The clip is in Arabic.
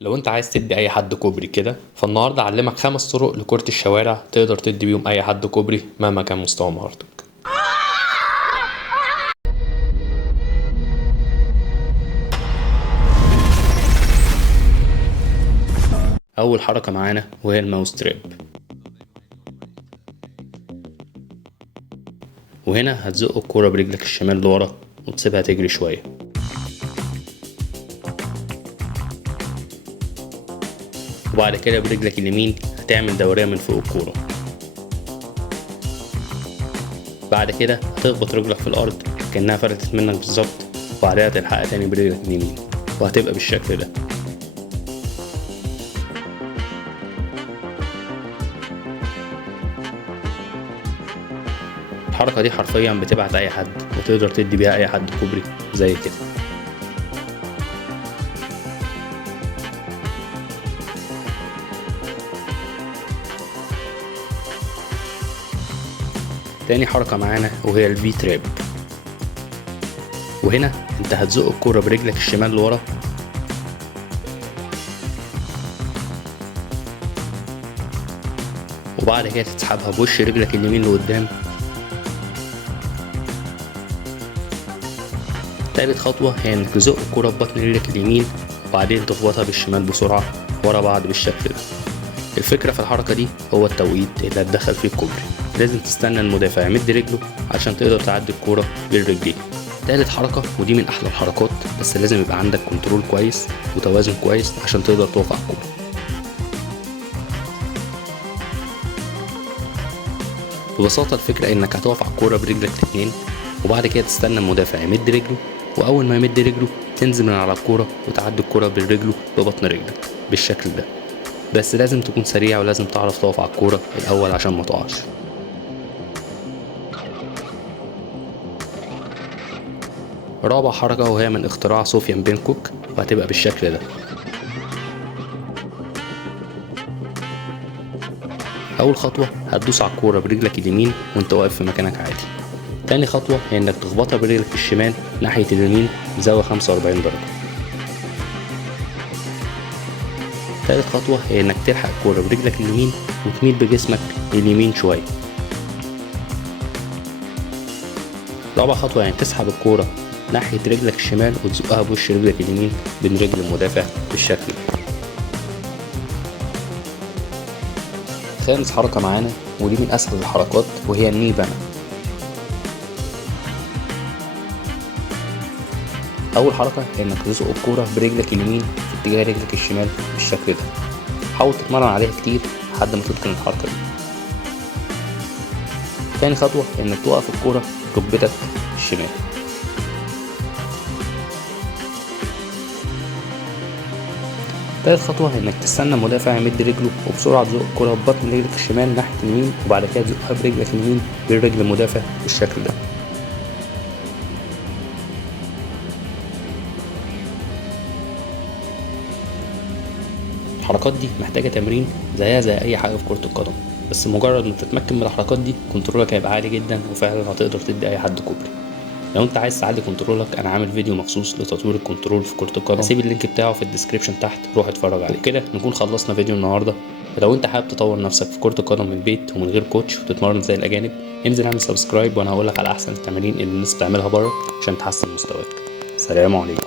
لو انت عايز تدي اي حد كوبري كده، فالنهارده اعلمك 5 طرق لكرة الشوارع تقدر تدي بيهم اي حد كوبري مهما كان مستوى مهارتك. اول حركة معانا وهي الماوس تراب، وهنا هتزق الكورة برجلك الشمال لورا وتسيبها تجري شوية، وبعد كده برجلك اليمين هتعمل دورية من فوق الكورة. بعد كده هتخبط رجلك في الارض كأنها فلتت منك بالظبط، وبعدها تلحقها تاني برجلك اليمين، وهتبقى بالشكل ده. الحركة دي حرفيا بتبعت اي حد وتقدر تدي بيها اي حد كوبري زي كده. تاني حركة معانا وهي الفي تراب، وهنا انت هتزق الكورة برجلك الشمال لورا، وبعد كده تسحبها بوش رجلك اليمين لقدام. تالت خطوة هي انك تزق الكورة ببطن رجلك اليمين وبعدين تخبطها بالشمال بسرعة ورا بعض بالشكل ده. الفكرة في الحركة دي هو التوقيت اللي هتدخل فيه الكوبري، لازم تستنى المدافع يمد رجله عشان تقدر تعدي الكورة بالرجلين. تالت حركة ودي من احلى الحركات، بس لازم يبقى عندك كنترول كويس وتوازن كويس عشان تقدر تقف على الكورة. ببساطة الفكرة انك هتقف على الكورة برجلك الاتنين، وبعد كده تستنى المدافع يمد رجله، واول ما يمد رجله تنزل من على الكورة وتعدي الكورة برجله ببطن رجلك بالشكل ده. بس لازم تكون سريع ولازم تعرف تقف على الكورة الاول عشان ما تقعش. رابع حركة وهي من اختراع سوفيان بينكوك وهتبقى بالشكل ده. اول خطوة هتدوس على الكورة برجلك اليمين وانت واقف في مكانك عادي. تاني خطوة هي انك تخبطها برجلك الشمال ناحية اليمين بزاوية 45 درجة. تالت خطوة هي انك تلحق الكورة برجلك اليمين وتميل بجسمك اليمين شوية. رابع خطوة يعني تسحب الكورة ناحية رجلك الشمال وتزقها بوش رجلك اليمين بين رجل المدافع بالشكل ده. خامس حركة معانا ودي من اسهل الحركات وهي الني بانا. اول حركة هي انك تزق الكورة برجلك اليمين في اتجاه رجلك الشمال بالشكل ده. حاول تتمرن عليها كتير لحد ما تتقن الحركة دي. تاني خطوة انك توقف الكورة بركبتك الشمال. تالت خطوة انك تستنى المدافع يمد رجله وبسرعة تزق الكورة ببطن رجلك الشمال ناحية اليمين، وبعد كده تزقها برجلك اليمين برجل المدافع بالشكل ده. الحركات دي محتاجة تمرين زيها زي اي حاجة في كرة القدم، بس مجرد ما تتمكن من الحركات دي كنترولك هيبقى عالي جدا وفعلا هتقدر تدي اي حد كوبري. لو انت عايز تعلي كنترولك انا عامل فيديو مخصوص لتطوير الكنترول في كرة القدم، هسيب اللينك بتاعه في الديسكريبشن تحت، روح اتفرج عليه. كده نكون خلصنا فيديو النهارده. لو انت حابب تطور نفسك في كرة القدم من البيت ومن غير كوتش وتتمرن زي الاجانب، انزل اعمل سبسكرايب وانا هقولك على احسن التمارين اللي الناس بتعملها بره عشان تحسن مستواك. سلام عليكم.